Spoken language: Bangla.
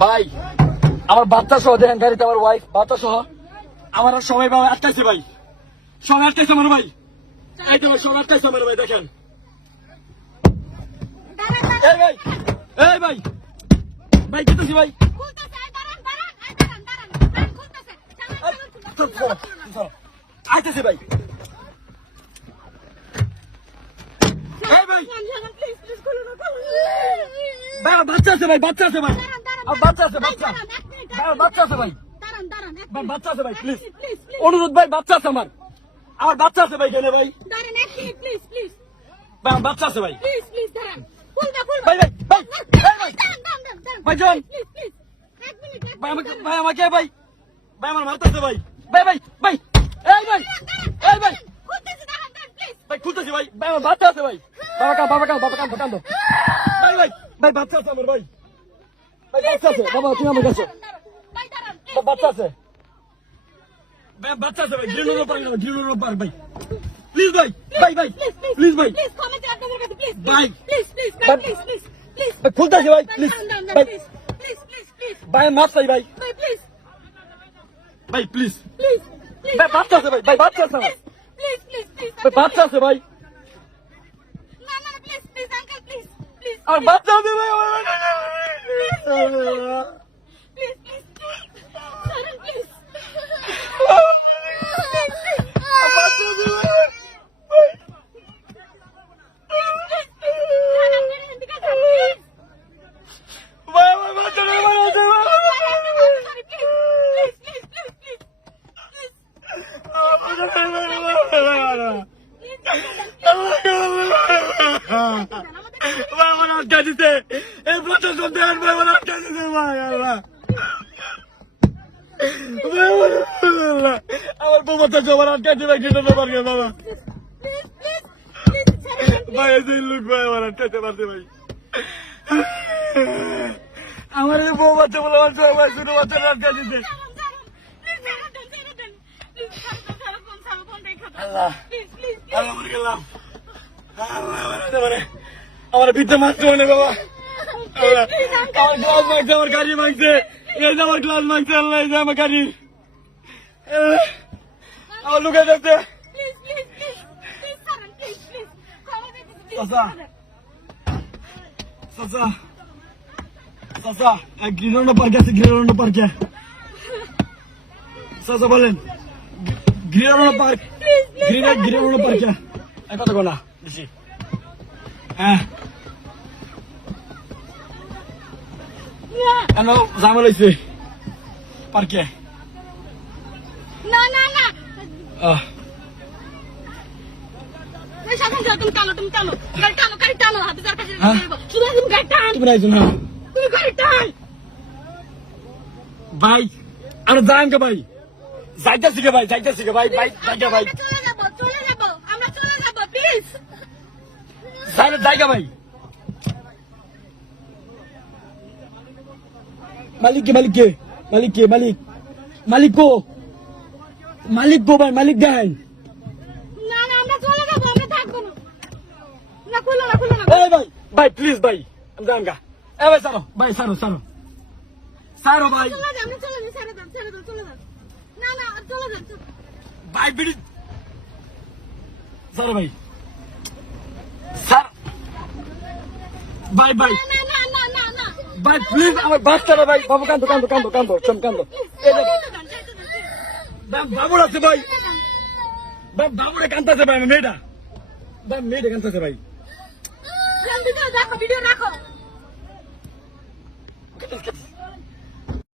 ভাই আমার বাচ্চা সহ দেখেন গাড়িতে আমার ওয়াইফ বাচ্চা সহ আমার সবাই বাবা আটকাইছে ভাই, সবাই আটকাইছে আমার ভাই, এই তো সবাই আটকাইছে আমার ভাই দেখেন। এই ভাই, এই ভাই, ভাই কেতেছি ভাই, আইতেছে ভাই, এই ভাই, ভাই বাচ্চা আছে ভাই, বাচ্চা আছে ভাই, বাচ্চা আছে, বাচ্চা বাচ্চা আছে ভাই, ভাই বাচ্চা আছে ভাই, প্লিজ অনুরোধ ভাই, বাচ্চা আছে আমার বাচ্চা আছে ভাই, কেন ভাই, ভাই আমার বাচ্চা আছে ভাই, ভাই ভাই ভাই ভাই জন ভাই আমাকে, ভাই আমাকে ভাই, ভাই আমার মারতেছে ভাই, ভাই ভাই ভাই, এই ভাই, এই ভাই ভাই খুলতেছি ভাই, ভাই আমার বাচ্চা আছে ভাই, বাবা কান বাবা কান বাবা কান কান ভাই ভাই ভাই বাচ্চা আছে আমার ভাই, ভাই বাচ্চা আছে বাবা, তুমি আমার কাছে বাচ্চা আছে ভাই, বাচ্চা আছে ভাই, গ্রিনোর পার গ্রিনোর পার ভাই, প্লিজ ভাই, ভাই ভাই প্লিজ ভাই, ভাই খুলতেছি ভাই, প্লিজ ভাই, ভাই মাফ চাই ভাই, ভাই প্লিজ ভাই বাচ্চা আছে ভাই, ভাই বাচ্চা আছে আমার, ভাই বাচ্চা আছে ভাই, আর বাচ্চা আছে ভাই, আমার বোমাটা জমা আটকাইছে ভাই, কেটে দেবার গে বাবা, ভাই এই লোক ভাই আমার আটকাইতে পারছে ভাই, আমার এই বউ বাচ্চা বলে আমার ভাই ছোট বাচ্চা আটকাই দিতে, আমার ভিতরে মারতে মানে বাবা, আমার গ্লাস মারছে, আমার গাড়ি মারছে, এই যে আমার গ্লাস মারছে, আল্লাহ এই যে আমার গাড়ি, আমার লুকে যাচ্ছে, গ্রিনোর পার্কে আছে, গ্রিনোর পার্কে চাচা বলেন, গ্রিনোর পার্ক, গ্রিনোর পার্কে কত গোনা বেশি, হ্যাঁ কেন ঝামেলা হয়েছে পার্কে, না না না ভাই আর যান কে ভাই, যাইতেছি কে ভাই, যাইতেছি কে ভাই, ভাই জায়গা ভাই, জায়গা ভাই, মালিক কে, মালিক কে, মালিক কে, মালিক, মালিক কো, মালিক গো ভাই, মালিক দেন, ভাই ভাই প্লিজ ভাই, যান গা, এ ভাই সারো ভাই, সারো সারো সারো ভাই, ভাই বিড়ি সারো ভাই, স্যার ভাই ভাই ভাই প্লিজ আমার বাচ্চারা ভাই, বাবু কান্দো কান্দো কান্দো কান্দো চম কান্দো, বাবুর আছে ভাই, বাবুরে কান্দতেছে ভাই, আমার মেয়েটা ভাই, মেয়েটা কান্দতেছে ভাই, ভিডিও রাখো